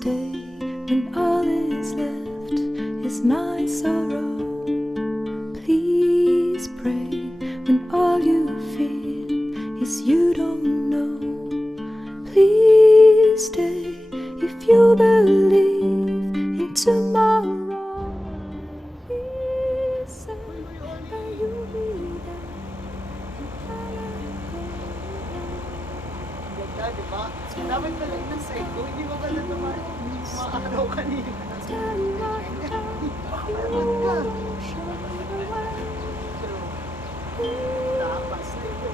stay when all is left is my sorrow. Please pray when all you feel is you don't know. Please stay if you believe in tomorrow. Please say that you'll be there when I go. Ganda, di ba? Dapat pala ito sa ito. Hindi mo pala naman maaraw kanina. Tell you what Pagod ka. show me the way. Tapas na ito.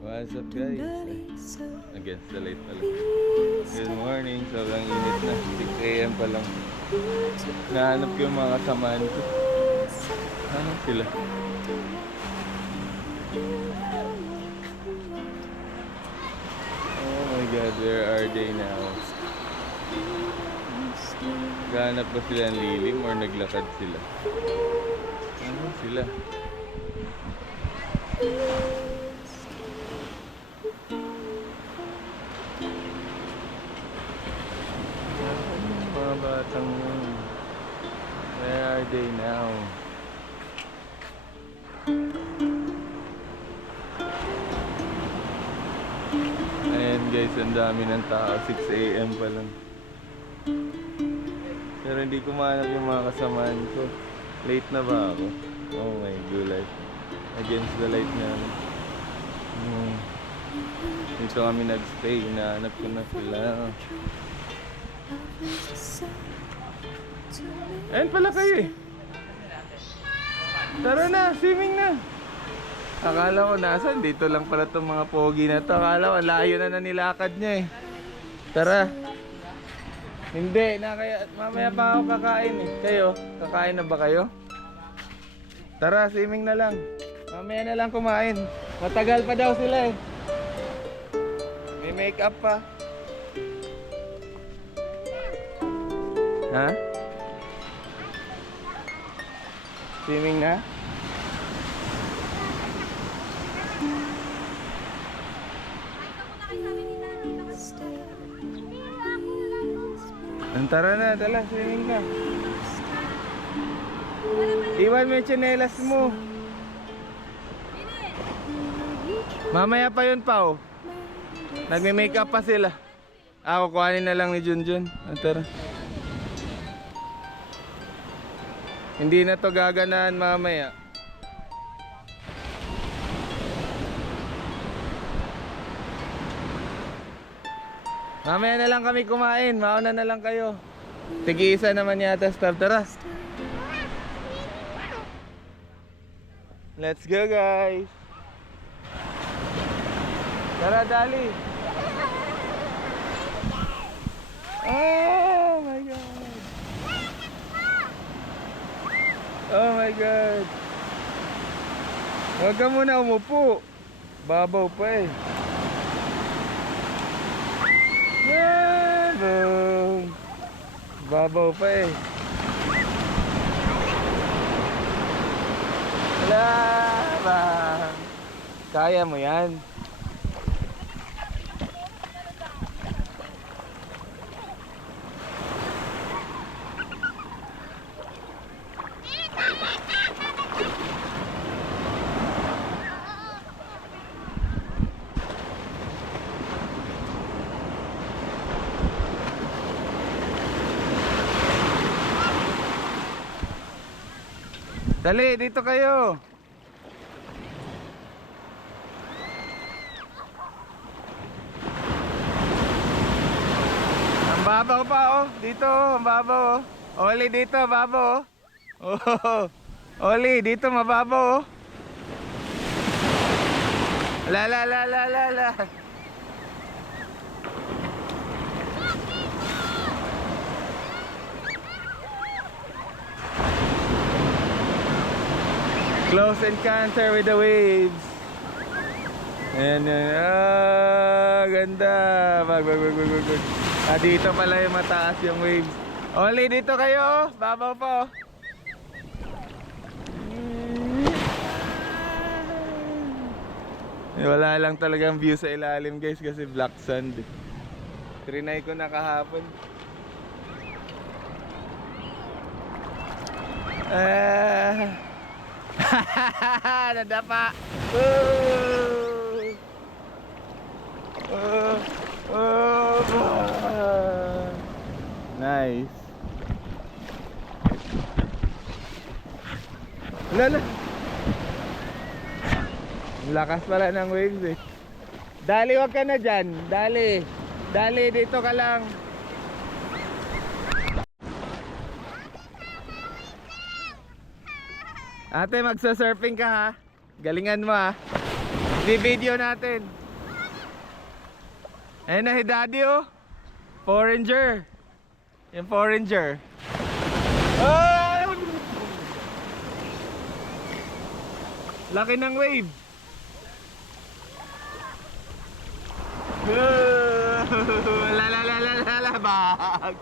What's up guys? Against the light pala. Good morning, sobrang init na. 6 AM pa lang. Nahanap ko yung mga kasamaan ko. Ano sila? Oh my god, where are they now? Gahanap ba sila ng lilim or naglakad sila? Ano sila? Mga batang yun. Where are they now? Ayan guys, ang dami ng tao. 6 AM pa lang. Pero hindi ko mahanap yung mga kasamaan ko. Late na ba ako? Oh my god. Against the light na. Dito kami nagstay. Hinahanap ko na sila. Ayan pala kayo eh. Tara na, swimming na. Akala ko nasan, dito lang pala itong mga pogi na to. Akala ko layo na nilakad niya eh. Tara. Hindi, mamaya pa ako kakain eh. Kayo, kakain na ba kayo? Tara, swimming na lang. Mamaya na lang kumain. Matagal pa daw sila eh. May make-up pa. Ha? Swimming na? Tara na, tala, swimming na. Iwan mo yung tsinelas mo. Mamaya pa yun pa oh. Nagme-makeup pa sila. Ako kuhanin na lang ni Junjun. Tara. Hindi na to gaganaan mamaya. Mamaya na lang kami kumain. Mauna na lang kayo. Tig-isa naman yata staff. Tara. Let's go guys. Tara dali. Oh my god. Oh my god. Huwag ka muna umupo. Babaw pa eh. Babaw pa eh. Wala ba? Kaya mo yan. Dali, dito kayo. Ang babaw pa oh. Dito oh, ang babaw oh. Oli dito, babaw oh. Oh. Oli dito, mababaw oh. La la la la la la. Close encounter with the waves. Ayan, ayan. Ah, ganda. Bag. Ah, dito pala yung mataas yung waves. Oli, dito kayo. Babaw pa, oh. Wala lang talagang view sa ilalim, guys, kasi black sand. Trinay ko na kahapon. Nadapa. Nice. Lala. Lakas pala ng waves eh. Dali, wag ka na dyan. Dali. Dali, dito ka lang. Ate, magsa-surfing ka ha. Galingan mo ha. Di-video natin. Ayun na si Daddy oh. Foreigner. Yung foreigner. Oh! Laki ng wave. La bag.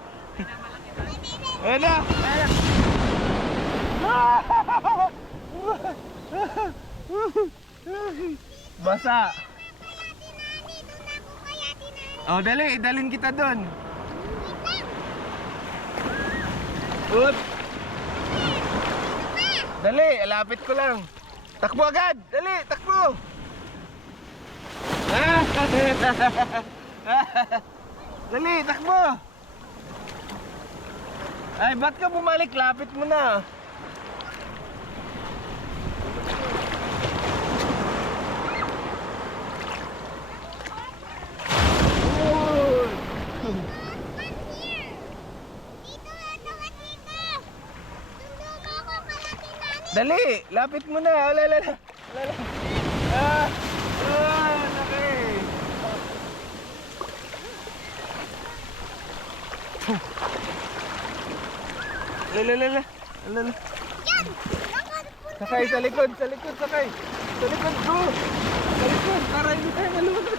Ayun na. Basa. Oh, dali, dalhin kita doon. Ut. Dali, lapit ko lang. Takbo agad. Dali, takbo. Dali, takbo. Ay, ba't ka bumalik? Lapit mo na. Dali, lapit mo na. Lala. Okay. Lala. Sakay sa likod, sakay. Sa likod ko. Sa likod, para hindi tayo malunod.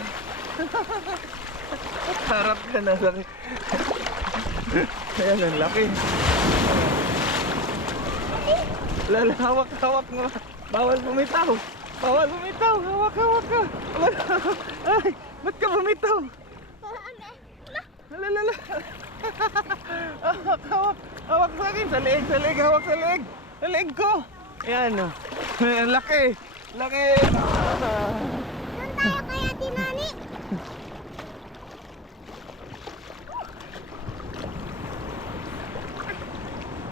Harap ka na, sakay. Ayan, ang laki. Lala, hawak mo. Bawal bumitaw. Hawak ka. Ay, ba't ka bumitaw? Lala. Hawak sa akin. Sa leeg. Hawak sa leeg. Sa leeg ko. Ayan, oh. Ang laki. Doon tayo kaya tinani.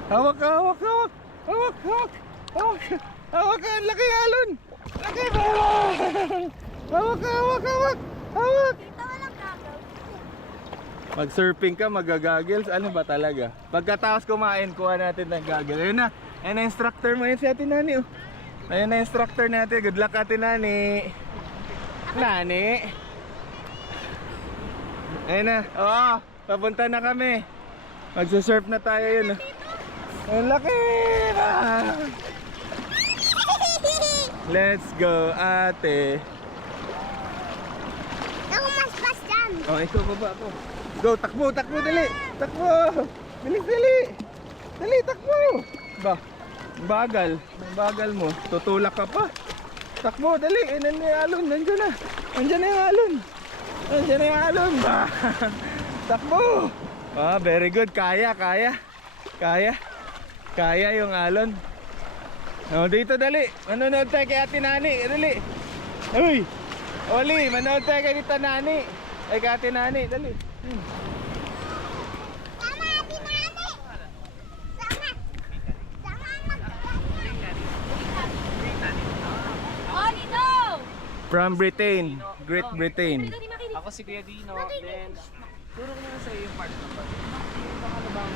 Hawak ka. Hawak ka. Ang laki alon. Laki ba? Hawak. Dito walang gagawin. Mag-surfing ka, magagagels. Ano ba talaga? Pagkatapos kumain, kuha natin ng gagel. Ayun na. Ayun na instructor mo. Ayun si Ate Nani, oh. Ayun na instructor natin. Good luck, Ate Nani. Nani. Ayun na. Oo. Papunta na kami. Magsusurf na tayo yun, oh. Ang laki! Let's go, ate. Ako mas bas dyan. Oh, ikaw baba ako. Go, takbo, dali. Takbo. Bilis, dali, takbo. Ba, bagal mo. Tutulak ka pa. Takbo, dali. Nandiyan na yung alon. Nandiyan na yung alon. Ba. Takbo. Ah, very good. Kaya yung alon. Oh, dito dali. Manonood tayo kay Ate Nani. Dali. Uy. Oli, manonood tayo kay Tita Nani. Ay, kay Ate Nani. Dali. Sama, tinani. Sama Oh, dito. From Britain. Great Britain. Ako si Kuya Dino, then turo ko na sa iyo yung part ng bus. Baka bang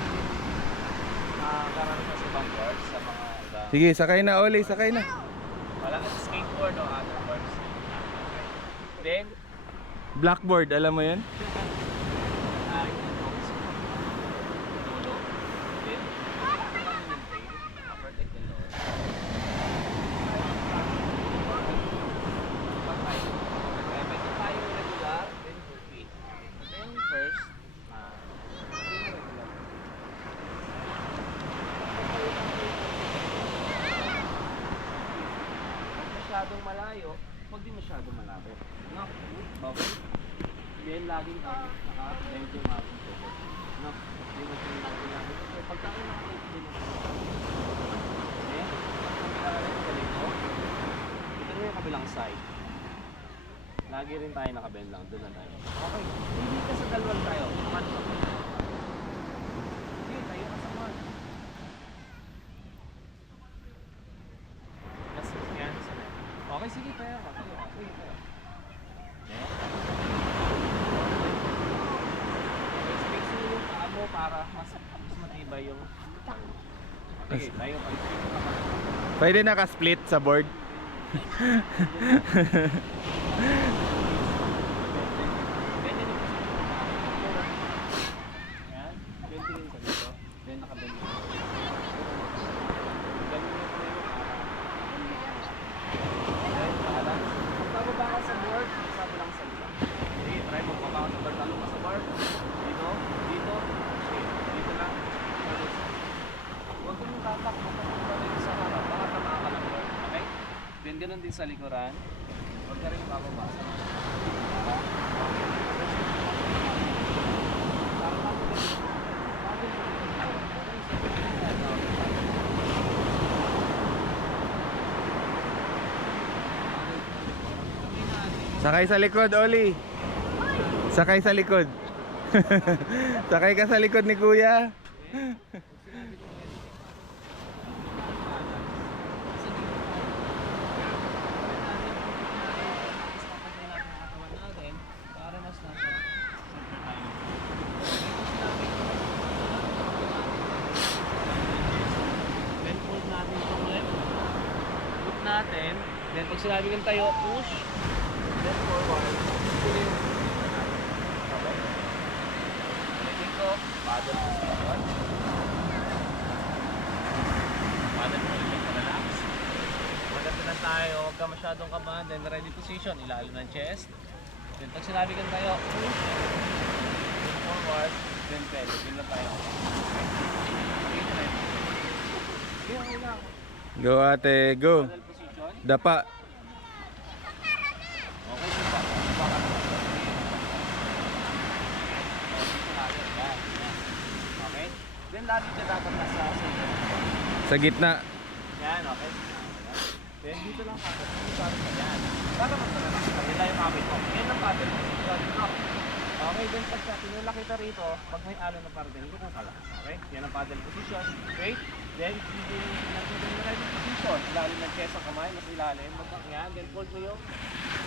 karami ka sa bangboard sa mga ibang... Sige, sakay na, Oli. Sakay na. Wala ka sa skateboard o other boards. Then, Blackboard, alam mo yun? yung focus mo. Dulo. Then, upper deck and lower. masyadong malayo, huwag din masyadong malapit. No? Okay? Then laging naka-bend yung ating tuhod. No? Hindi masyadong malapit. So pagka nakakita din ako. Okay? Pagka sa likod, ito na yung kabilang side. Lagi rin tayo nakabend lang. Doon na tayo. Okay. Hindi ka sa dalawang tayo. Mat ka. Sige, tayo ka sa mat. Yan. Okay, sige tayo ka. Tayo ka. Sige tayo. Okay. Okay, space mo yung paa mo para mas matibay yung... Sige, tayo ka. Pwede naka-split sa board. Yan, bente rin sa dito. Then nakabend mo. Ganun yung tayo para. Then balance. Pag bababa ka sa board, sabi lang sa isa. Sige, try mo. Bababa ka sa board, talo ka sa board. Dito, dito. Okay, dito lang. Huwag ko yung tatak. Huwag ko yung sa harap. Baka tamaan ka lang board. Okay? Then ganun din sa likuran. Huwag ka rin bababa sa Sakay sa likod, Oli. Sakay sa likod. Sakay ka sa likod ni Kuya. para mas nasa center tayo. Then fold natin itong left. Put natin. Then pag sinabi ng tayo, push. Then forward. Okay. Letting go. Paddle position. Paddle position. Relax. Maganda na tayo. Huwag ka masyadong kabahan. Then ready position. Ilalim ng chest. Then pag sinabi kang tayo, push, then forward, then pedal. Yun lang tayo. Okay na rin. Okay lang. Go ate, go. Paddle position. Dapa. Okay, diba? Diba ka naman? Okay? Then lagi ka dapat nasa center. Sa gitna. Yan, okay? Then dito lang kapit. Dito kapit ka yan. Para mas relax ka. Yan lang yung kapit mo. Yan ang paddle position. Okay, then pagka tinula kita rito, pag may alon na paddle, hindi kang kala. Okay? Yan ang paddle position. Wait. Then, hindi yung ready position. Ilalim ng chest ang kamay, mas ilalim. Yan, then fold mo yung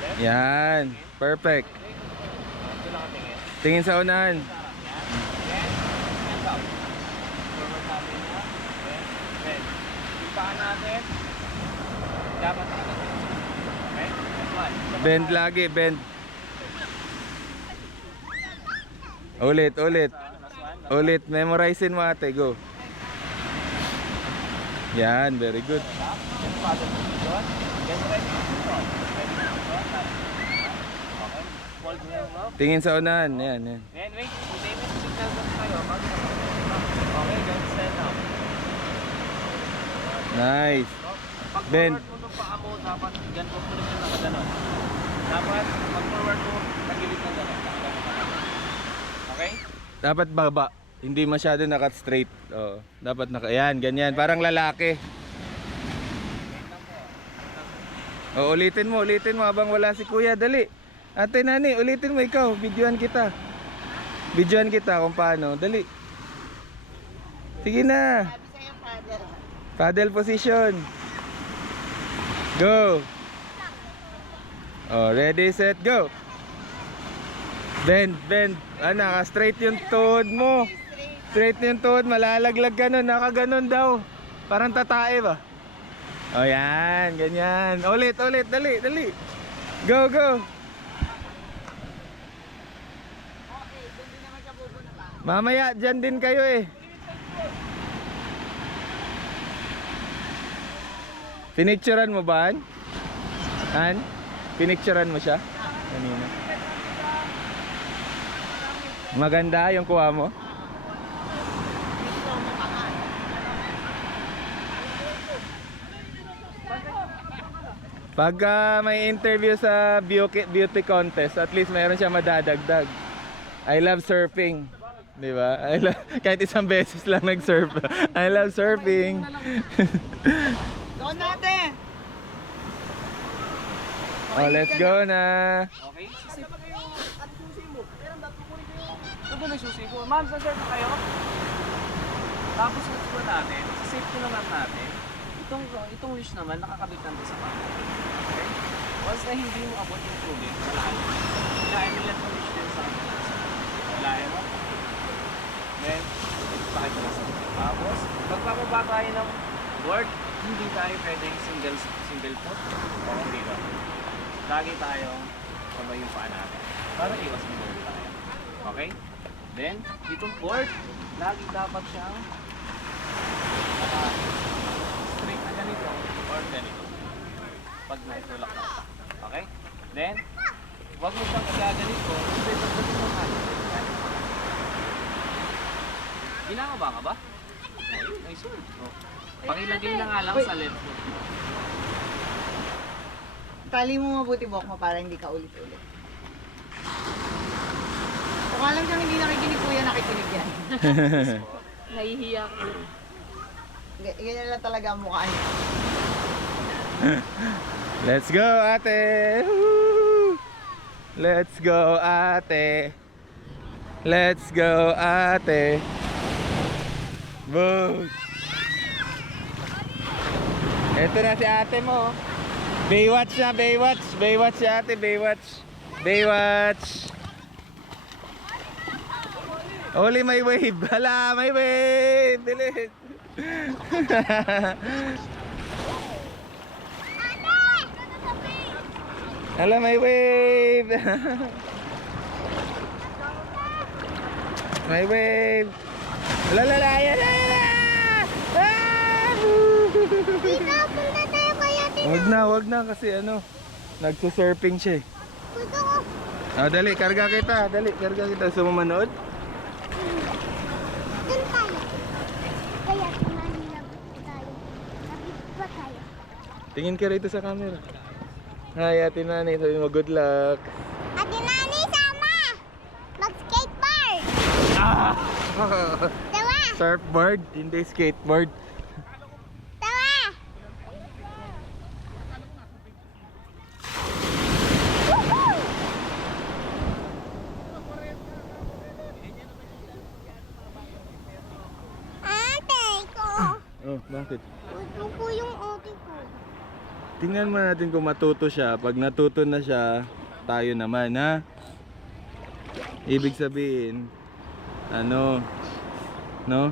left. Yan. Perfect. Okay? Ito lang ang tingin. Tingin sa unahan. Sarap yan. Then, stand up. Forward natin na. Then, yung paa natin, dapat natin. Okay? Next one. Bend lagi, bend. Ulit, ulit. Last one. Ulit. Memorizein mo ate, go. Yan, very good. Up. Then, paddle position. Then, ready position. Ready position. Okay. Fold mo yung up. Tingin sa unahan. Yan, yan. Then, wait. Hintayin mo yung signal doon tayo. Okay, then stand up. Nice. Pag Bend. forward mo nung paa mo, dapat ganito mo rin yung nakaganon. Dapat pag forward mo, tagilid ng ganon. Okay? Dapat baba. Hindi masyado nakat straight. Oo. Dapat yan, ganyan. Parang lalaki. O, ulitin mo habang wala si Kuya. Dali. Ate Nani, ulitin mo ikaw. Videoan kita. Videoan kita kung paano. Dali. Sige na. Paddle position. Go. Oh, ready, set, go. Bend, bend. Naka-straight yung tuhod mo. Straight yung tuhod, malalaglag ka nun. Nakaganon daw. Parang tatae ba? O yan, ganyan. Ulit, ulit, dali, dali. Go, go. Mamaya, dyan din kayo eh. Pinicturean mo ba, Han? Han? Pinicturean mo siya? Kanina. Maganda yung kuha mo? Pagka may interview sa beauty contest, at least mayroon siya madadagdag. I love surfing. Di ba? Kahit isang beses lang nag-surf. I love surfing. Doon natin! Oh, let's go na. Okay? Ito ba nagsusi ko? Ma'am, saan na kayo? Tapos sa natin, sa safety naman natin, itong wish naman nakakabit lang sa pangit. Okay? Once na hindi mo abot yung tubig, malalim. Kaya nila itong wish din sa kanila. Malalim mo. Then, pakit mo lang sa mga. Tapos, pagpapaba tayo ng board, hindi tayo pwedeng single foot o hindi ba? Lagi tayong kamay yung paa natin para iwas yung board tayo. Okay? Then, itong board, lagi dapat siyang straight na ganito or ganito pag naitulak na. Okay? Then, huwag mo siyang igaganito kasi pagdating mo natin. Ginagawa ka ba? Ayun, nice one. Oh. Pakilagay na nga lang sa left foot. Tali mo mabuti buhok mo para hindi ka ulit-ulit. Kung alam siyang hindi nakikinig kuya, nakikinig yan. Nahihiya ko. Ganyan lang talaga ang mukha niya. Let's go, ate. Woo! Let's go, ate. Let's go, ate. Boom. Ito na si ate mo. Baywatch na, Baywatch. Baywatch si ate, Baywatch. Baywatch. Oli, may wave. Hala, may wave. Bilis. Hala, may wave. May wave. Lalala, yan na, yan na. Tita, punta tayo kaya tita. Wag na kasi ano, nagsusurfing siya eh. Punta ko. Ah, dali, karga kita. Dali, karga kita. Gusto mo manood? Doon tayo. Kaya tumahinabot tayo. Nabit ba tayo? Tingin ka rito sa camera. Hi, Ate Nani. Sabi mo, good luck. Ate Nani, sama! Mag-skateboard! Tawa! Surfboard, hindi skateboard. Tawa! Woohoo! Ate ko! Oh, bakit? Huwag po yung ate ko. Tingnan mo natin kung matuto siya. Pag natuto na siya, tayo naman, ha? Ibig sabihin, ano, no?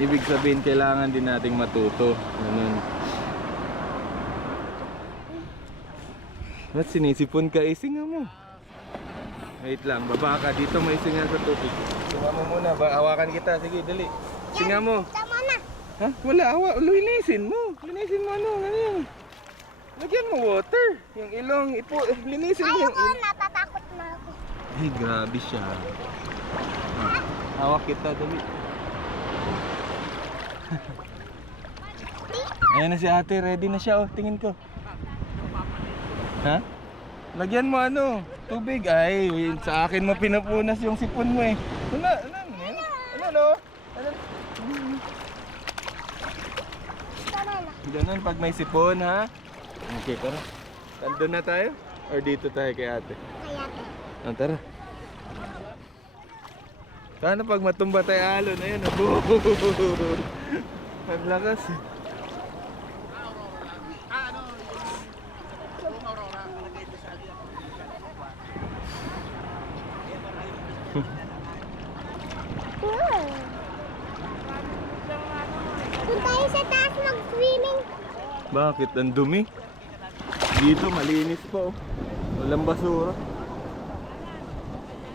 Ibig sabihin, kailangan din nating matuto. Ganun. Ba't sinisipon ka? Isinga mo. Wait lang, baba ka. Dito mo isinga sa tubig. Singa mo muna. Hawakan kita. Sige, dali. Singa mo. Tama na. Ha? Wala, linisin mo. Linisin mo ano, ganyan. Lagyan mo water. Yung ilong, linisin mo yung Ayoko, ilong. natatakot na ako. Ay, grabe siya. Ah, hawak kita, dali. Ayan na si ate, ready na siya. Oh, tingin ko. Ha? Lagyan mo ano, tubig. Ay, sa akin mo pinupunas yung sipon mo eh. Ano? Tama na. Ganun pag may sipon, ha? Okay, tara. Tandun na tayo? Or dito tayo kay ate? Kaya Ah, tara. Sana pag matumba tayo alon, ayun. Ang lakas. Doon tayo sa taas mag-swimming. Bakit? Ang dumi. Dito malinis pa oh. Walang basura.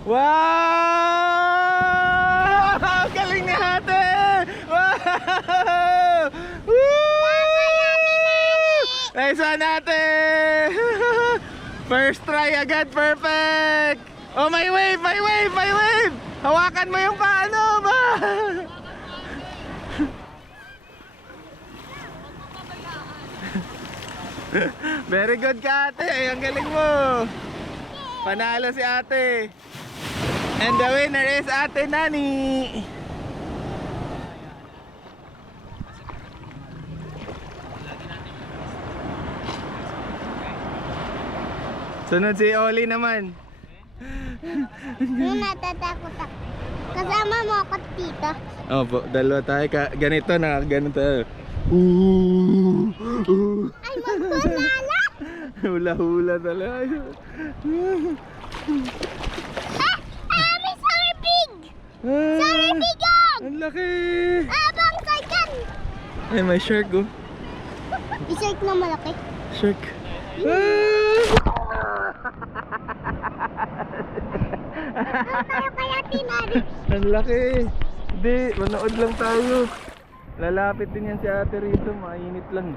Wow! Galing ni ate! Wow! Woo! Nice one ate! First try agad, perfect! Oh, may wave! May wave! May wave! Hawakan mo yung paano ba? Very good ka ate. Ay, ang galing mo. Panalo si ate. And the winner is Ate Nani. Sunod si Oli naman. Yung natatakot ako. Kasama mo ako tito. Opo, dalawa tayo. Ganito na, ganito. Ay, magpalala! Hula-hula talaga. May sorry pig! Sorry pig yan! Ang laki! Abang sayan! Ay, may shark oh. Isark na malaki. Shark. Tayo kaya tinari. Ang laki. Hindi, manood lang tayo. Lalapit din yan si ate rito. Mainit lang.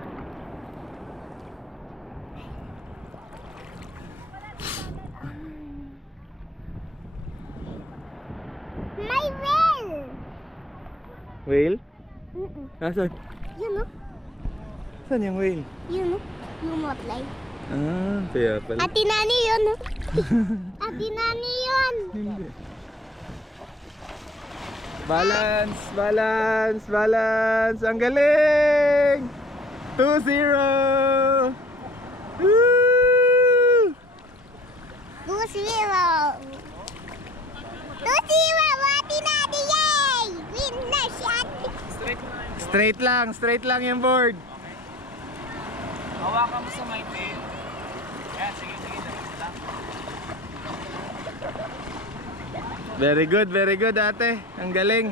May whale! Whale? Asan? Yun o. Saan yung whale? Yun o. Yung motlay. Ah, kaya pala. Ate Nani yun o. Ate Nani yun. Hindi. Balance, balance, balance. Ang galing! 2-0! Woo! 2-0. 2-0. Ate Nani, yay! Win na si ate. Straight lang yung board. Hawakan mo sa my tail. Yan, sige. Lang. Very good ate. Ang galing.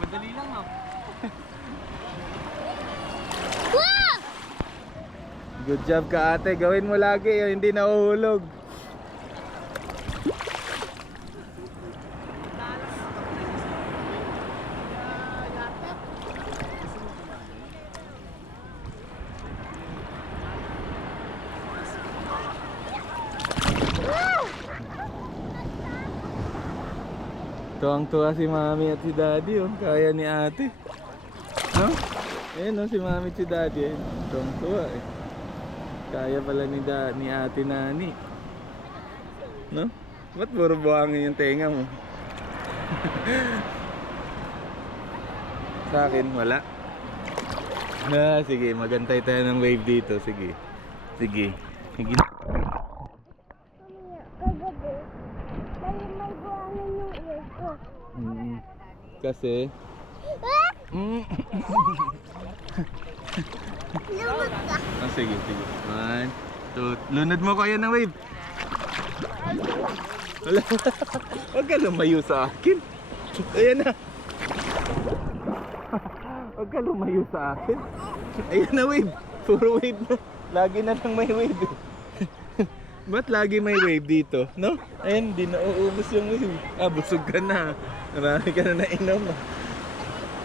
Madali lang, no? Wow! Good job ka ate. Gawin mo lagi yung hindi nahuhulog. Tuwang-tuwa si mami at si daddy oh. Kaya ni ate. No? Ayan oh, si mami at si daddy eh. Tuwang-tuwa eh. Kaya pala ni ate Nani. No? Ba't puro buhangin yung tenga mo? Sa akin wala. Sige, magantay tayo ng wave dito. Sige. Sige. Sige. Kagabi. Dahil may buhangin yung ear ko. Kasi Ah! mm. Lumot ka. Oh, sige. 1, 2. Lunod mo kaya ng wave. Wala. Huwag ka lumayo sa akin. Ayan na. Huwag ka lumayo sa akin. Ayan na wave. Puro wave na. Lagi na lang may wave. Ba't lagi may wave dito? No? Ayan, di na uubos yung wave. Busog ka na. Marami ka na nainom.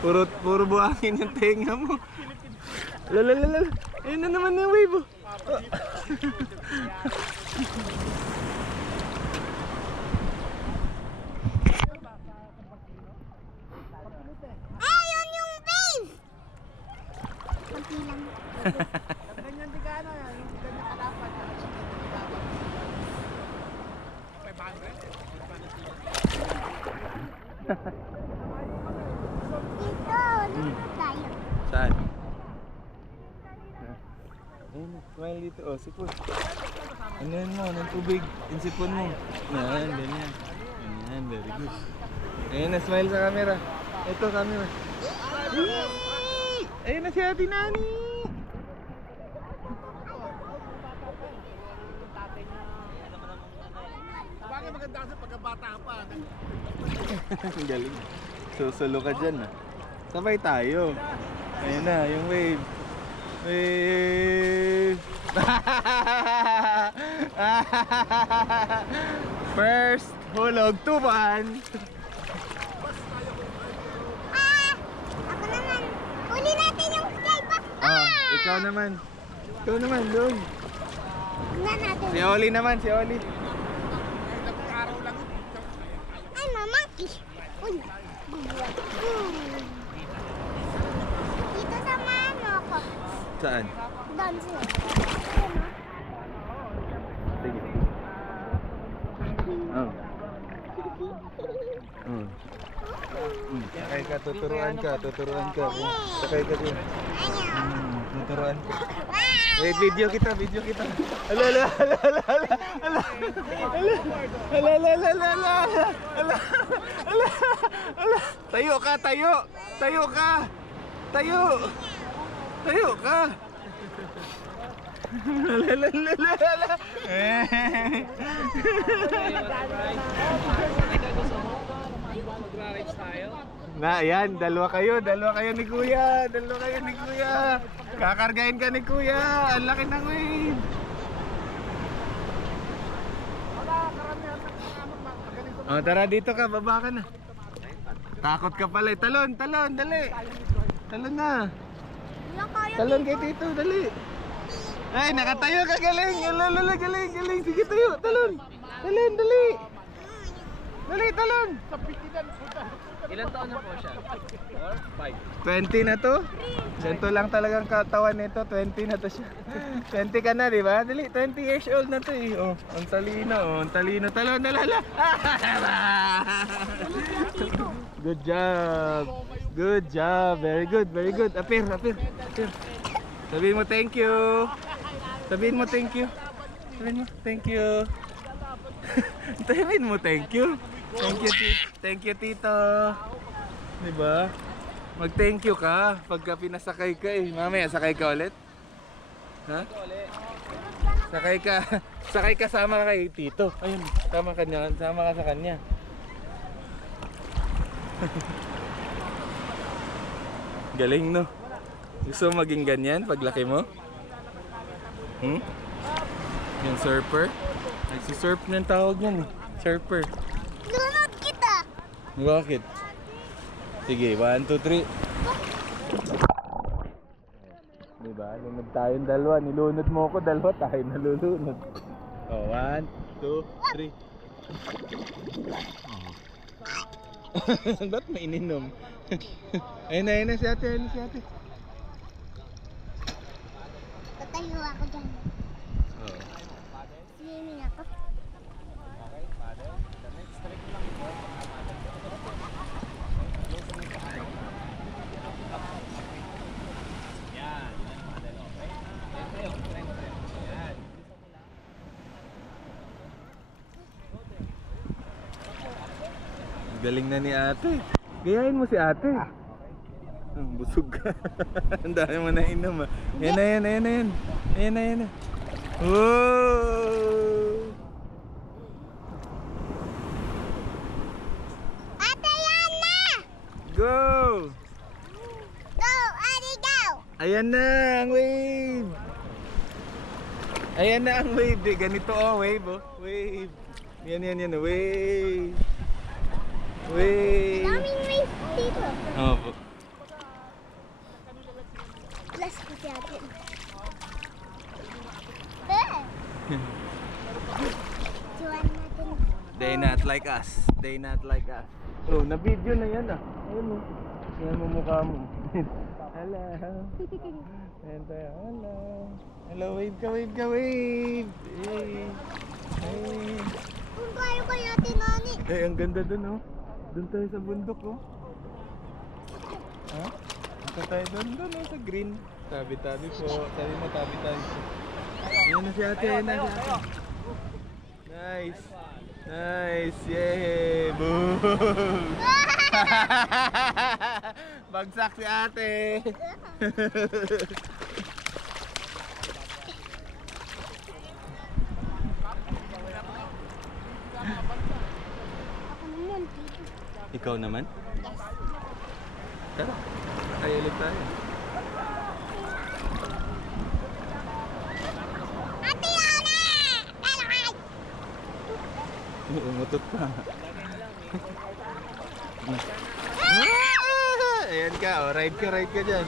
Puro buhangin yung tenga mo. Lalalala. Ayun na naman yung wave. Ayun yung wave! Kunti lang. Dito, dito tayo. Saan? Ayun, smile dito. Oh, sipon. Ano yan mo? Ng tubig. Yung sipon mo. Yan, ganyan. Yan, very good. Ayun na, smile sa camera. Ito, camera. Ayun na si Ate Nani. Bagay maganda sa pagkabata pa. Ang galing. Susulo ka dyan ah. Sabay tayo. Ayun na, yung wave. Wave. First hulog, 2-1. Ako naman. Uli natin yung skybox. Ikaw naman. Ikaw naman, doon. Tingnan natin. Si Oli naman, si Oli. Ay, mamaki. Uy. Saan? Doon sila. Sige. Oh. Oh. Sakay ka, tuturuan ka. Sakay ka din. Tuturuan ka. Wait, video kita. Ala. Tayo ka. Magra-rides tayo. Na, yan, dalawa kayo ni Kuya. Kakargahin ka ni Kuya. Ang laki ng wave. Oh, tara dito ka, baba ka na. Takot ka pala. Talon, dali. Talon na. Talon kay Tito, dali. Ay, nakatayo ka, galing. Galing. Sige, tayo, talon. Dali. Dali, talon. Ilan taon na po siya? 4? 5? 20 na to? Ganito lang talagang katawan nito, 20 na to siya. 20 ka na, di ba? Dali, 20 years old na to eh. Oh, ang talino. Talon, nalala. Good job. Very good. Apir. Sabihin mo thank you. Sabihin mo thank you. Thank you, Tito. Diba? Mag-thank you ka pagka pinasakay ka eh. Mamaya, sakay ka ulit? Ha? Sakay ka, sama ka kay Tito. Ayun, sama ka sa kanya. Galing, no? Gusto mo maging ganyan paglaki mo? Yung surfer? Nagsisurf na yung tawag yan eh. Surfer. Lunod kita. Bakit? Sige, 1, 2, 3. Diba? Lunod tayong dalawa. Nilunod mo ako, dalawa tayo nalulunod. Oh, 1, 2, 3. Ba't may ininom? Ayun na si ate. Tatayo ako dyan. Oh. Swimming ako. Galing na ni ate. Gayahin mo si ate. Busog ka. Ang dami mo na inom ah. Ayan na. Oh! Ate, yan na! Go! Go, Ate, go! Ayan na ang wave. Di, ganito oh, wave oh. Wave. Yan, wave. Daming waves dito. Opo. Plus ko si Ate. Juan natin. They not like us. Oh, na-video na yan ah. Ayun oh. Yan mo mukha mo. Hello. Ayan tayo. Hello, wave ka. Hey. Kung kaya natin, Nani. Eh, ang ganda dun oh. Dun tayo sa bundok oh. Ha? Punta tayo dun oh, sa green. Tabi-tabi po. Sabi mo tabi-tabi po. Ayan na si ate. Nice. Yay. Boom. Bagsak si ate. Ako naman dito. Ikaw naman? Tara. Kaya ulit tayo. Ate, Yana! Lalakay! Umutot pa. Ayan ka, oh. Ride ka dyan.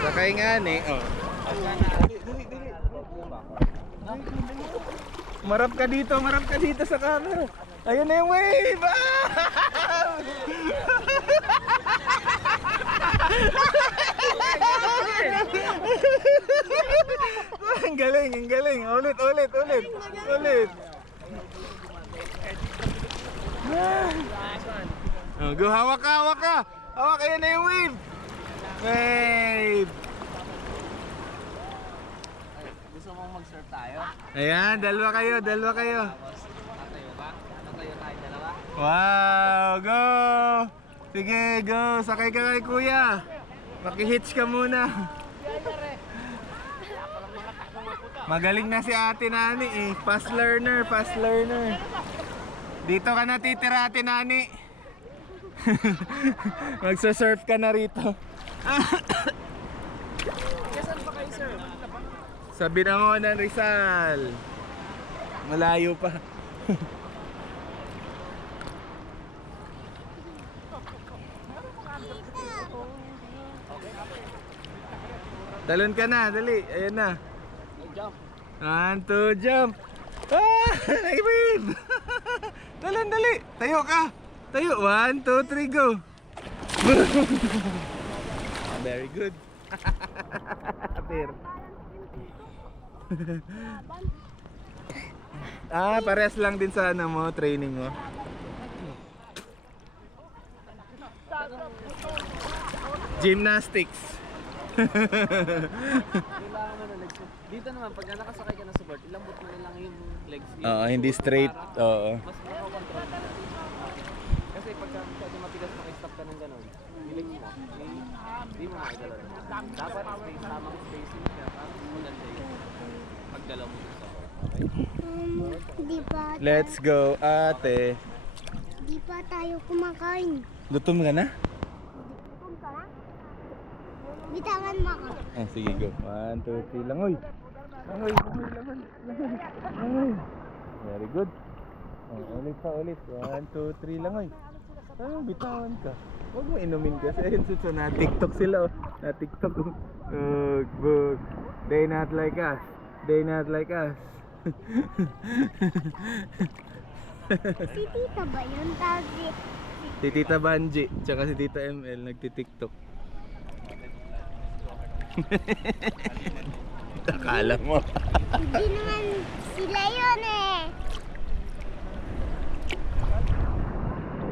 Sakay nga ni. Oh. Dali. Marap ka dito sa camera. Ayun na yung wave! Ah! ang galing. Ulit. Oh, go, hawak ka. Hawak, ayan na yung wave. Wave. Gusto mong mag-surf tayo? Ayan, dalawa kayo. Tapos, tatayo ka? Tatayo tayo dalawa? Wow, go. Sige, go. Sakay ka kay kuya. Makihitch ka muna. Magaling na si Ate Nani eh. Fast learner. Dito ka na titira, Ate Nani. Magsasurf ka na rito. Saan pa kayo, sir? Sa Binangonan, Rizal. Malayo pa. Talon ka na, dali. Ayan na. Jump. 1, 2, jump. Nai-wave. Talon, dali. Tayo ka. Tayo. 1, 2, 3, go. Very good. Apir. Pares lang din sa ano mo, training mo. Gymnastics. Kailangan mo na legs. Dito naman, pag nakasakay ka na sa board, ilambot mo na lang yung legs dito. Oo, hindi straight. Oo. Mas makakontrol. Kasi pagka masyado matigas maki-stop ka ng ganun, yung legs mo, hindi mo makagalaw. Dapat tamang spacing siya, tapos maganda yung pagdalaw mo sa board. Di pa, Let's go, ate. di pa tayo kumakain. Gutom ka na? Gutom ka na? Bitawan mo ako. Sige, go. 1, 2, 3, langoy. Langoy. Very good. Ulit. 1, 2, 3, langoy. Bitawan ka. Huwag mo inumin kasi. Ayun, so na-tiktok sila. Na-tiktok. Bug. They not like us. Si Tita ba yun? Tawag Si Tita Banji, tsaka si Tita ML nagti-tiktok. Akala mo. Hindi naman sila yun eh.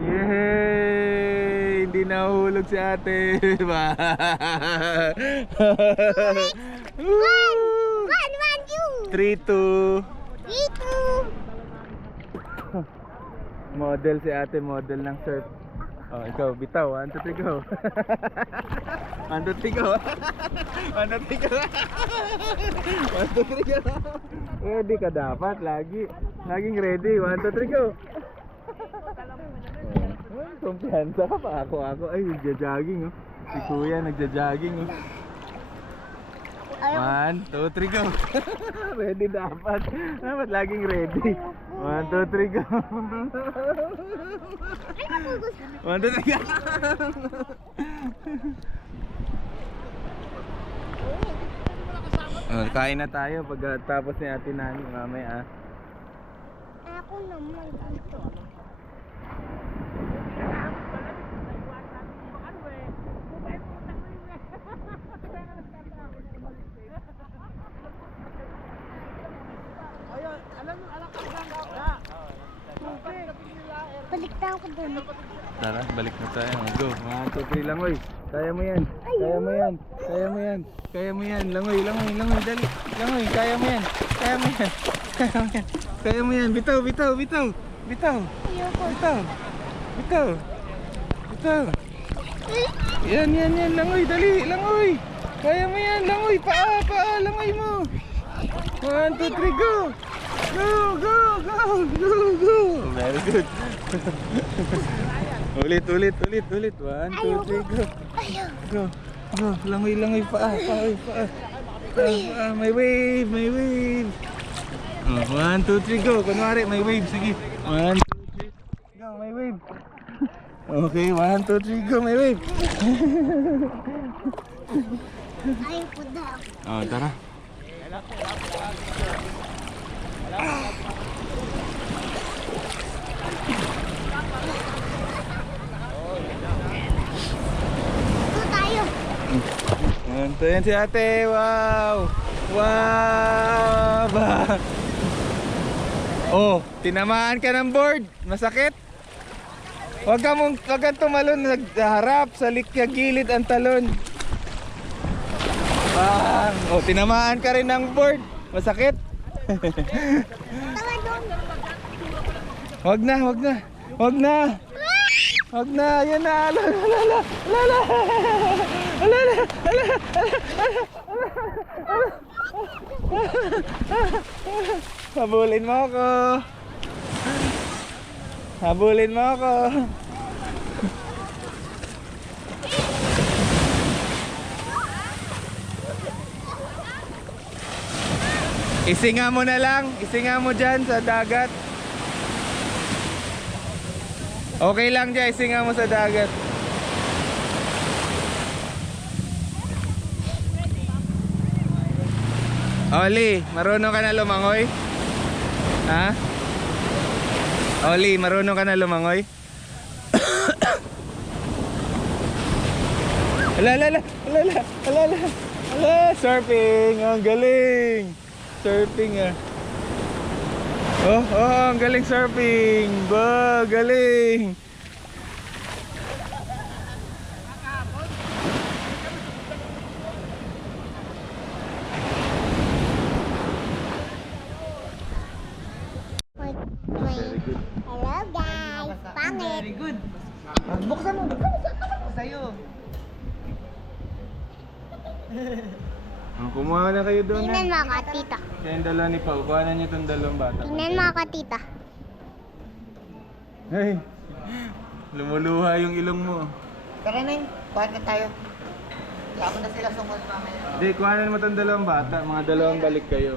Yay! Hindi nahulog si ate. One, you. 3-2. Dito. Model si ate, model ng surf. Oh, ikaw, bitaw. 1, 2, 3, go. 1, 2, 3, go. 1, 2, 3, go. 1, 2, 3, go. Ready ka dapat, lagi. Laging ready. 1, 2, 3, go. Kumpiyansa ka pa. Ako. Ay, nagja-jogging, oh. Si kuya, nagja-jogging, oh. 1, 2, 3, go. Ready dapat. Dapat laging ready. 1, 2, 3, go. 1, 2, 3, go. Kain na tayo pagkatapos ni Ate Nani mamaya. Ako naman dito. Balik na ako dun. Tara, balik na tayo. Go. 1, 2, 3 lang, oy. Kaya mo yan. Langoy, dali. Langoy, kaya mo yan. Kaya mo yan. Bitaw. Ayoko. Yan. Langoy, dali. Langoy. Kaya mo yan. Langoy, paa. Langoy mo. 1, 2, 3, go. Go. Very good. Ulit. 1, 2, 3, go. Ayoko. Go. Langoy, paa. May wave. Oh, 1, 2, 3, go. Kunwari, may wave. Sige. 1, 2, 3, go. May wave. Okay, 1, 2, 3, go. May wave. Ayoko daw. Oh, tara. Ito tayo. Yan si ate. Wow. Wow! Ba? Oh, tinamaan ka ng board. Masakit? Huwag kang tumalon. Nagharap sa gilid ang talon. Bang! Oh, tinamaan ka rin ng board. Masakit? Huwag na. Huwag na. Yan na. Habulin mo ako. Isinga mo na lang. Isinga mo dyan sa dagat. Okay lang dyan. Isinga mo sa dagat. Oli, marunong ka na lumangoy? Ha? Oli, marunong ka na lumangoy? Ala, surfing, ang galing. Surfing ah. Oh, ang galing surfing. Ba, galing. Hello guys! Pangit! Very good. Buksan mo. Sa'yo. Kumuha na kayo doon. Tingnan mo ako, tita. Kayong dalawa ni Pao. Kuhanan niyo itong dalawang bata. Tingnan mo ako, tita. Hey, lumuluha yung ilong mo. Tara na yun. Bakit na tayo? Kaya na sila sumunod mamaya. Hindi, kuhanan mo itong dalawang bata. Mga dalawang balik kayo.